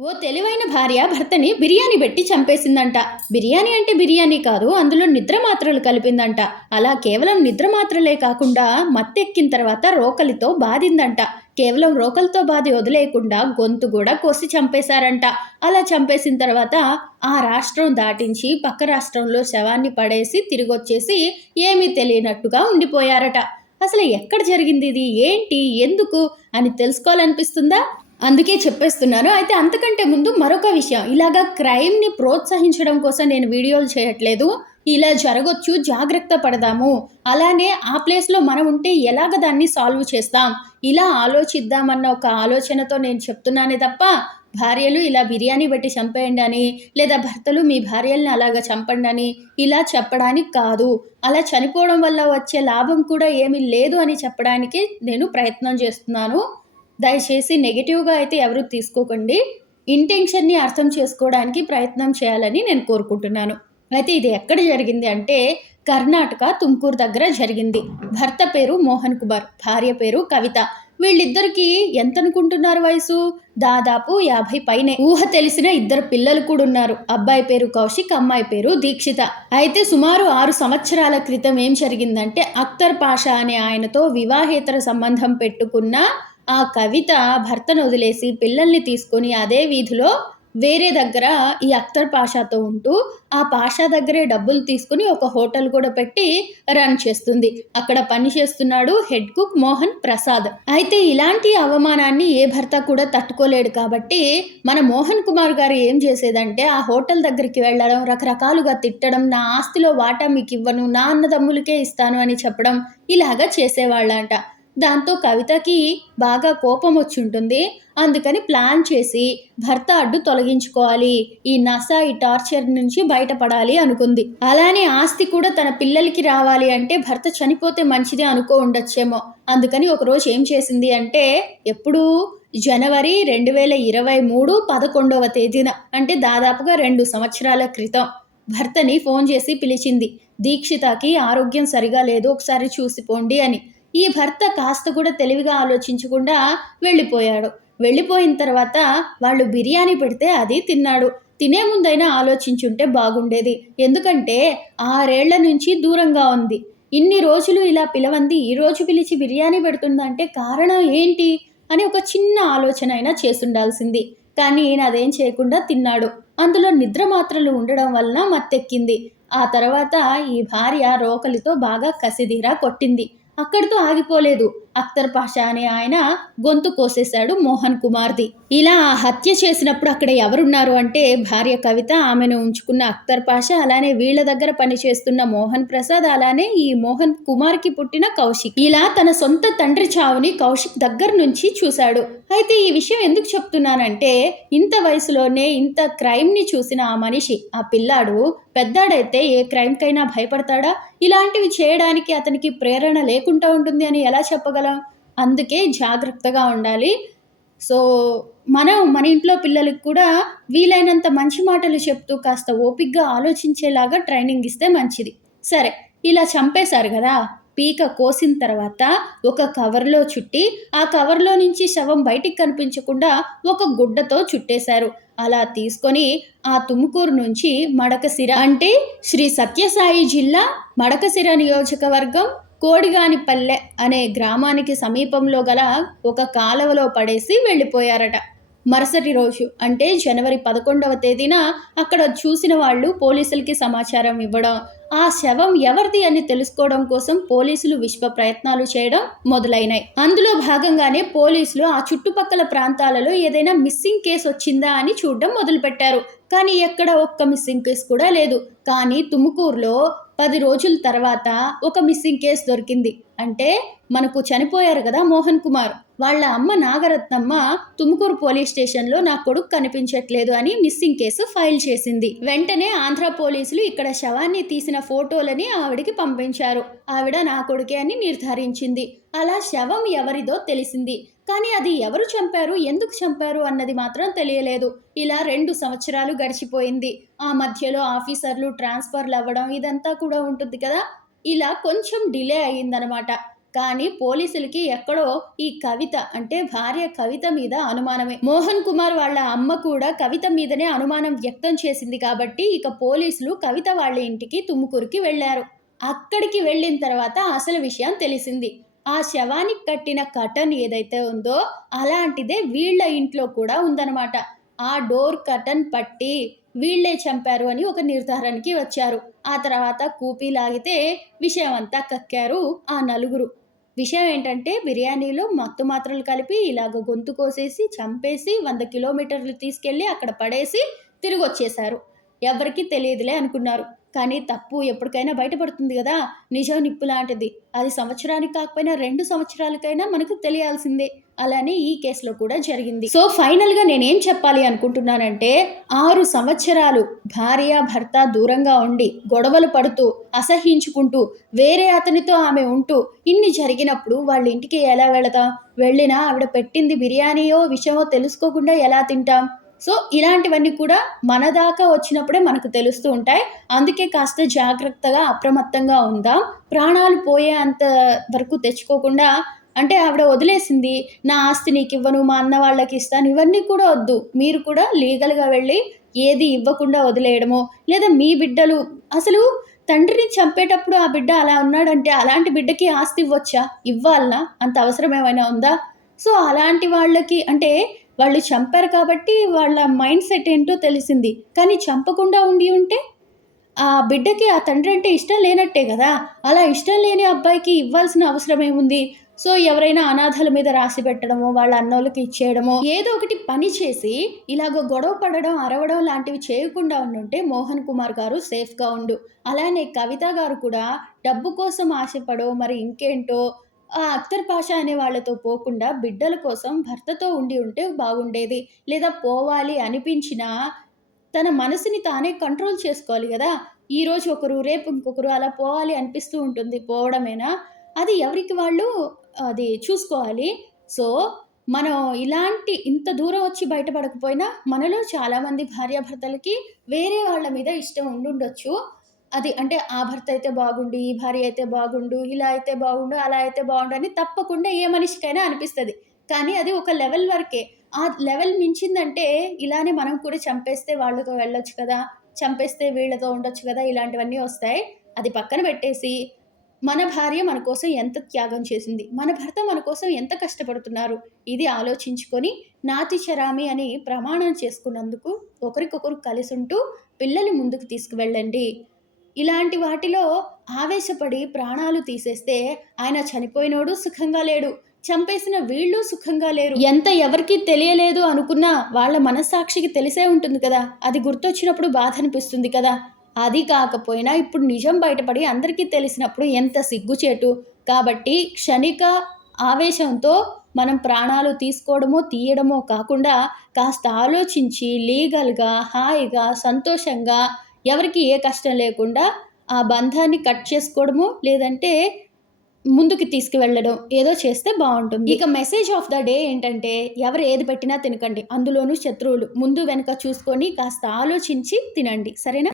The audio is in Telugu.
ఓ తెలివైన భార్య భర్తని బిర్యానీ పెట్టి చంపేసిందంట. బిర్యానీ అంటే బిర్యానీ కాదు అందులో నిద్ర మాత్రలు కలిపిందంట. అలా కేవలం నిద్ర మాత్రలే కాకుండా మత్తెక్కిన తర్వాత రోకలితో బాధిందంట. కేవలం రోకలతో బాధి వదిలేయకుండా గొంతు కూడా కోసి చంపేశారంట. అలా చంపేసిన తర్వాత ఆ రాష్ట్రం దాటించి పక్క రాష్ట్రంలో శవాన్ని పడేసి తిరిగి వచ్చేసి ఏమీ తెలియనట్టుగా ఉండిపోయారట. అసలు ఎక్కడ జరిగింది ఇది? ఏంటి? ఎందుకు? అని తెలుసుకోవాలనిపిస్తుందా? అందుకే చెప్పేస్తున్నాను అయితే అంతకంటే ముందు మరొక విషయం. ఇలాగా క్రైమ్ని ప్రోత్సహించడం కోసం నేను వీడియోలు చేయట్లేదు. ఇలా జరగొచ్చు జాగ్రత్త పడదాము. అలానే ఆ ప్లేస్లో మనం ఉంటే ఎలాగ దాన్ని సాల్వ్ చేస్తాం? ఇలా ఆలోచిద్దామన్న ఒక ఆలోచనతో నేను చెప్తున్నానే తప్ప భార్యలు ఇలా బిర్యానీ పెట్టి చంపేయండి అని లేదా భర్తలు మీ భార్యల్ని అలాగ చంపండి అని ఇలా చెప్పడానికి కాదు. అలా చనిపోవడం వల్ల వచ్చే లాభం కూడా ఏమీ లేదు అని చెప్పడానికి నేను ప్రయత్నం చేస్తున్నాను. దయచేసి నెగిటివ్గా అయితే ఎవరు తీసుకోకండి. ఇంటెన్షన్ని అర్థం చేసుకోవడానికి ప్రయత్నం చేయాలని నేను కోరుకుంటున్నాను. అయితే ఇది ఎక్కడ జరిగింది అంటే కర్ణాటక తుమ్కూరు దగ్గర జరిగింది. భర్త పేరు మోహన్ కుమార్ భార్య పేరు కవిత. వీళ్ళిద్దరికి ఎంత అనుకుంటున్నారు వయసు? దాదాపు యాభై పైనే. ఊహ తెలిసిన ఇద్దరు పిల్లలు కూడా ఉన్నారు. అబ్బాయి పేరు కౌశిక్ అమ్మాయి పేరు దీక్షిత. అయితే సుమారు ఆరు సంవత్సరాల క్రితం ఏం జరిగిందంటే అక్తర్ పాషా అనే ఆయనతో వివాహేతర సంబంధం పెట్టుకున్న ఆ కవిత భర్తను వదిలేసి పిల్లల్ని తీసుకొని అదే వీధిలో వేరే దగ్గర ఈ అఖ్తర్ పాషాతో ఉంటూ ఆ పాషా దగ్గరే డబ్బులు తీసుకుని ఒక హోటల్ కూడా పెట్టి రన్ చేస్తుంది. అక్కడ పని చేస్తున్నాడు హెడ్ కుక్ మోహన్ ప్రసాద్. అయితే ఇలాంటి అవమానాన్ని ఏ భర్త కూడా తట్టుకోలేడు కాబట్టి మన మోహన్ కుమార్ గారు ఏం చేసేదంటే ఆ హోటల్ దగ్గరికి వెళ్ళడం రకరకాలుగా తిట్టడం నా ఆస్తిలో వాటా మీకు ఇవ్వను నా అన్నదమ్ములకే ఇస్తాను అని చెప్పడం ఇలాగా చేసేవాళ్ళంట. దాంతో కవితకి బాగా కోపం వచ్చి ఉంటుంది అందుకని ప్లాన్ చేసి భర్త అడ్డు తొలగించుకోవాలి. ఈ నస ఈ టార్చర్ నుంచి బయటపడాలి అనుకుంది. అలానే ఆస్తి కూడా తన పిల్లలకి రావాలి అంటే భర్త చనిపోతే మంచిదే అనుకో ఉండొచ్చేమో. అందుకని ఒకరోజు ఏం చేసింది అంటే ఎప్పుడు జనవరి రెండు వేల ఇరవై మూడు పదకొండవ తేదీన అంటే దాదాపుగా రెండు సంవత్సరాల క్రితం భర్తని ఫోన్ చేసి పిలిచింది. దీక్షితకి ఆరోగ్యం సరిగా లేదు ఒకసారి చూసిపోండి అని. ఈ భర్త కాస్త కూడా తెలివిగా ఆలోచించకుండా వెళ్ళిపోయాడు. వెళ్ళిపోయిన తర్వాత వాళ్ళు బిర్యానీ పెడితే అది తిన్నాడు. తినే ముందైనా ఆలోచించుంటే బాగుండేది. ఎందుకంటే ఆరేళ్ళ నుంచి దూరంగా ఉంది. ఇన్ని రోజులు ఇలా పిలవంది ఈ రోజు పిలిచి బిర్యానీ పెడుతుందంటే కారణం ఏంటి? అని ఒక చిన్న ఆలోచన అయినా చేసుండాల్సింది కానీ ఈయన అదేం చేయకుండా తిన్నాడు. అందులో నిద్ర మాత్రలు ఉండడం వలన మత్తెక్కింది. ఆ తర్వాత ఈ భార్య రోకలితో బాగా కసిదీరా కొట్టింది. అక్కడితో ఆగిపోలేదు. అఖ్తర్ పాషా అనే ఆయన గొంతు కోసేశాడు మోహన్ కుమార్ది. ఇలా హత్య చేసినప్పుడు అక్కడ ఎవరున్నారు అంటే భార్య కవిత ఆమెను ఉంచుకున్న అఖ్తర్ పాషా అలానే వీళ్ళ దగ్గర పనిచేస్తున్న మోహన్ ప్రసాద్ అలానే ఈ మోహన్ కుమార్కి పుట్టిన కౌశిక్. ఇలా తన సొంత తండ్రి చావుని కౌశిక్ దగ్గర నుంచి చూశాడు. అయితే ఈ విషయం ఎందుకు చెప్తున్నానంటే ఇంత వయసులోనే ఇంత క్రైమ్ని చూసిన ఆ మనిషి ఆ పిల్లాడు పెద్దాడైతే ఏ క్రైమ్కైనా భయపడతాడా? ఇలాంటివి చేయడానికి అతనికి ప్రేరణ లేకుండా ఉంటుంది అని ఎలా చెప్పగలం అందుకే జాగ్రత్తగా ఉండాలి. సో మనం మన ఇంట్లో పిల్లలకు కూడా వీలైనంత మంచి మాటలు చెప్తూ కాస్త ఓపిగ్గా ఆలోచించేలాగా ట్రైనింగ్ ఇస్తే మంచిది. సరే ఇలా చంపేశారు కదా. పీక కోసిన తర్వాత ఒక కవర్లో చుట్టి ఆ కవర్లో నుంచి శవం బయటికి కనిపించకుండా ఒక గుడ్డతో చుట్టేశారు. అలా తీసుకొని ఆ తుముకూరు నుంచి మడకసిర అంటే శ్రీ సత్యసాయి జిల్లా మడకసిర నియోజకవర్గం కోడిగానిపల్లె అనే గ్రామానికి సమీపంలో గల ఒక కాలువలో పడేసి వెళ్ళిపోయారట. మరుసటి రోజు అంటే జనవరి పదకొండవ తేదీన అక్కడ చూసిన వాళ్ళు పోలీసులకి సమాచారం ఇవ్వడం ఆ శవం ఎవరిది అని తెలుసుకోవడం కోసం పోలీసులు విశ్వ ప్రయత్నాలు చేయడం మొదలైనాయి. అందులో భాగంగానే పోలీసులు ఆ చుట్టుపక్కల ప్రాంతాలలో ఏదైనా మిస్సింగ్ కేసు వచ్చిందా అని చూడడం మొదలుపెట్టారు. కానీ ఎక్కడ ఒక్క మిస్సింగ్ కేసు కూడా లేదు. కానీ తుముకూరులో పది రోజుల తర్వాత ఒక మిస్సింగ్ కేసు దొరికింది. అంటే మనకు చనిపోయారు కదా మోహన్ కుమార్. వాళ్ళ అమ్మ నాగరత్నమ్మ తుముకూరు పోలీస్ స్టేషన్లో నా కొడుకు కనిపించట్లేదు అని మిస్సింగ్ కేసు ఫైల్ చేసింది. వెంటనే ఆంధ్ర పోలీసులు ఇక్కడ శవాన్ని తీసిన ఫోటోలని ఆవిడికి పంపించారు. ఆవిడ నా కొడుకే అని నిర్ధారించింది. అలా శవం ఎవరిదో తెలిసింది. కానీ అది ఎవరు చంపారు? ఎందుకు చంపారు? అన్నది మాత్రం తెలియలేదు. ఇలా రెండు సంవత్సరాలు గడిచిపోయింది. ఆ మధ్యలో ఆఫీసర్లు ట్రాన్స్ఫర్లు అవ్వడం ఇదంతా కూడా ఉంటుంది కదా? ఇలా కొంచెం డిలే అయ్యిందనమాట. కానీ పోలీసులకి ఎక్కడో ఈ కవిత అంటే భార్య కవిత మీద అనుమానమే. మోహన్ కుమార్ వాళ్ళ అమ్మ కూడా కవిత మీదనే అనుమానం వ్యక్తం చేసింది కాబట్టి ఇక పోలీసులు కవిత వాళ్ళ ఇంటికి తుమ్ముకూరుకి వెళ్ళారు. అక్కడికి వెళ్ళిన తర్వాత అసలు విషయం తెలిసింది. ఆ శవానికి కట్టిన కటన్ ఏదైతే ఉందో అలాంటిదే వీళ్ళ ఇంట్లో కూడా ఉందన్నమాట. ఆ డోర్ కటన్ పట్టి వీళ్ళే చంపారు అని ఒక నిర్ధారణకి వచ్చారు. ఆ తర్వాత కూపీ లాగితే విషయం అంతా కక్కారు ఆ నలుగురు. విషయం ఏంటంటే బిర్యానీలో మత్తు మాత్రలు కలిపి ఇలాగ గొంతు కోసేసి చంపేసి వంద కిలోమీటర్లు తీసుకెళ్ళి అక్కడ పడేసి తిరిగి వచ్చేశారు ఎవరికీ తెలియదులే అనుకున్నారు. కానీ తప్పు ఎప్పటికైనా బయటపడుతుంది కదా? నిజం నిప్పు లాంటిది. అది సంవత్సరానికి కాకపోయినా రెండు సంవత్సరాలకైనా మనకు తెలియాల్సిందే. అలానే ఈ కేసులో కూడా జరిగింది. సో ఫైనల్గా నేనేం చెప్పాలి అనుకుంటున్నానంటే ఆరు సంవత్సరాలు భార్య భర్త దూరంగా ఉండి గొడవలు పడుతూ అసహించుకుంటూ వేరే అతనితో ఆమె ఉంటూ ఇన్ని జరిగినప్పుడు వాళ్ళ ఇంటికి ఎలా వెళతాం? వెళ్ళినా ఆవిడ పెట్టింది బిర్యానీయో విషయమో తెలుసుకోకుండా ఎలా తింటాం? సో ఇలాంటివన్నీ కూడా మన దాకా వచ్చినప్పుడే మనకు తెలుస్తూ ఉంటాయి. అందుకే కాస్త జాగ్రత్తగా అప్రమత్తంగా ఉందాం. ప్రాణాలు పోయే అంత వరకు తెచ్చుకోకుండా అంటే ఆవిడ వదిలేసింది నా ఆస్తి నీకు ఇవ్వను మా అన్న వాళ్ళకి ఇస్తాను ఇవన్నీ కూడా వద్దు. మీరు కూడా లీగల్గా వెళ్ళి ఏది ఇవ్వకుండా వదిలేయడమో లేదా మీ బిడ్డలు అసలు తండ్రిని చంపేటప్పుడు ఆ బిడ్డ అలా ఉన్నాడంటే అలాంటి బిడ్డకి ఆస్తి ఇవ్వచ్చా? ఇవ్వాలనా? అంత అవసరం ఏమైనా ఉందా? సో అలాంటి వాళ్ళకి అంటే వాళ్ళు చంపారు కాబట్టి వాళ్ళ మైండ్ సెట్ ఏంటో తెలిసింది. కానీ చంపకుండా ఉండి ఉంటే ఆ బిడ్డకి ఆ తండ్రి అంటే ఇష్టం లేనట్టే కదా. అలా ఇష్టం లేని అబ్బాయికి ఇవ్వాల్సిన అవసరం ఏముంది? సో ఎవరైనా అనాథల మీద రాసి పెట్టడమో వాళ్ళ అన్నోళ్ళకి ఇచ్చేయడమో ఏదో ఒకటి పని చేసి ఇలాగ గొడవ పడడం అరవడం లాంటివి చేయకుండా ఉండుంటే మోహన్ కుమార్ గారు సేఫ్గా ఉండు. అలానే కవిత గారు కూడా డబ్బు కోసం ఆశపడో మరి ఇంకేంటో ఆ అఖ్తర్ పాషా అనే వాళ్ళతో పోకుండా బిడ్డల కోసం భర్తతో ఉండి ఉంటే బాగుండేది. లేదా పోవాలి అనిపించినా తన మనసుని తానే కంట్రోల్ చేసుకోవాలి కదా. ఈరోజు ఒకరు రేపు ఇంకొకరు అలా పోవాలి అనిపిస్తూ ఉంటుంది. పోవడమేనా? అది ఎవరికి వాళ్ళు అది చూసుకోవాలి. సో మనం ఇలాంటి ఇంత దూరం వచ్చి బయటపడకపోయినా మనలో చాలామంది భార్యాభర్తలకి వేరే వాళ్ళ మీద ఇష్టం ఉండుండొచ్చు. అది అంటే ఆ భర్త అయితే బాగుండు ఈ భార్య అయితే బాగుండు ఇలా అయితే బాగుండు అలా అయితే బాగుండు అని తప్పకుండా ఏ మనిషికైనా అనిపిస్తుంది. కానీ అది ఒక లెవెల్ వరకే. ఆ లెవెల్ మించిందంటే ఇలానే మనం కూడా చంపేస్తే వాళ్ళతో వెళ్ళొచ్చు కదా చంపేస్తే వీళ్ళతో ఉండొచ్చు కదా ఇలాంటివన్నీ వస్తాయి. అది పక్కన పెట్టేసి మన భార్య మన కోసం ఎంత త్యాగం చేసింది మన భర్త మన కోసం ఎంత కష్టపడుతున్నారు ఇది ఆలోచించుకొని నాతి చరామి అని ప్రమాణం చేసుకున్నందుకు ఒకరికొకరు కలిసి ఉంటూ పిల్లల్ని ముందుకు తీసుకువెళ్ళండి. ఇలాంటి వాటిలో ఆవేశపడి ప్రాణాలు తీసేస్తే ఆయన చనిపోయినోడు సుఖంగా లేడు చంపేసిన వీళ్ళు సుఖంగా లేరు. ఎంత ఎవరికి తెలియలేదు అనుకున్నా వాళ్ళ మనస్సాక్షికి తెలిసే ఉంటుంది కదా. అది గుర్తొచ్చినప్పుడు బాధ అనిపిస్తుంది కదా. అది కాకపోయినా ఇప్పుడు నిజం బయటపడి అందరికీ తెలిసినప్పుడు ఎంత సిగ్గుచేటు. కాబట్టి క్షణిక ఆవేశంతో మనం ప్రాణాలు తీసుకోవడమో తీయడమో కాకుండా కాస్త ఆలోచించి లీగల్గా హాయిగా సంతోషంగా ఎవరికి ఏ కష్టం లేకుండా ఆ బంధాన్ని కట్ చేసుకోవడము లేదంటే ముందుకు తీసుకువెళ్ళడం ఏదో చేస్తే బాగుంటుంది. ఇక మెసేజ్ ఆఫ్ ద డే ఏంటంటే ఎవరు ఏది పెట్టినా తినకండి. అందులోనూ శత్రువులు. ముందు వెనక చూసుకొని కాస్త ఆలోచించి తినండి. సరేనా?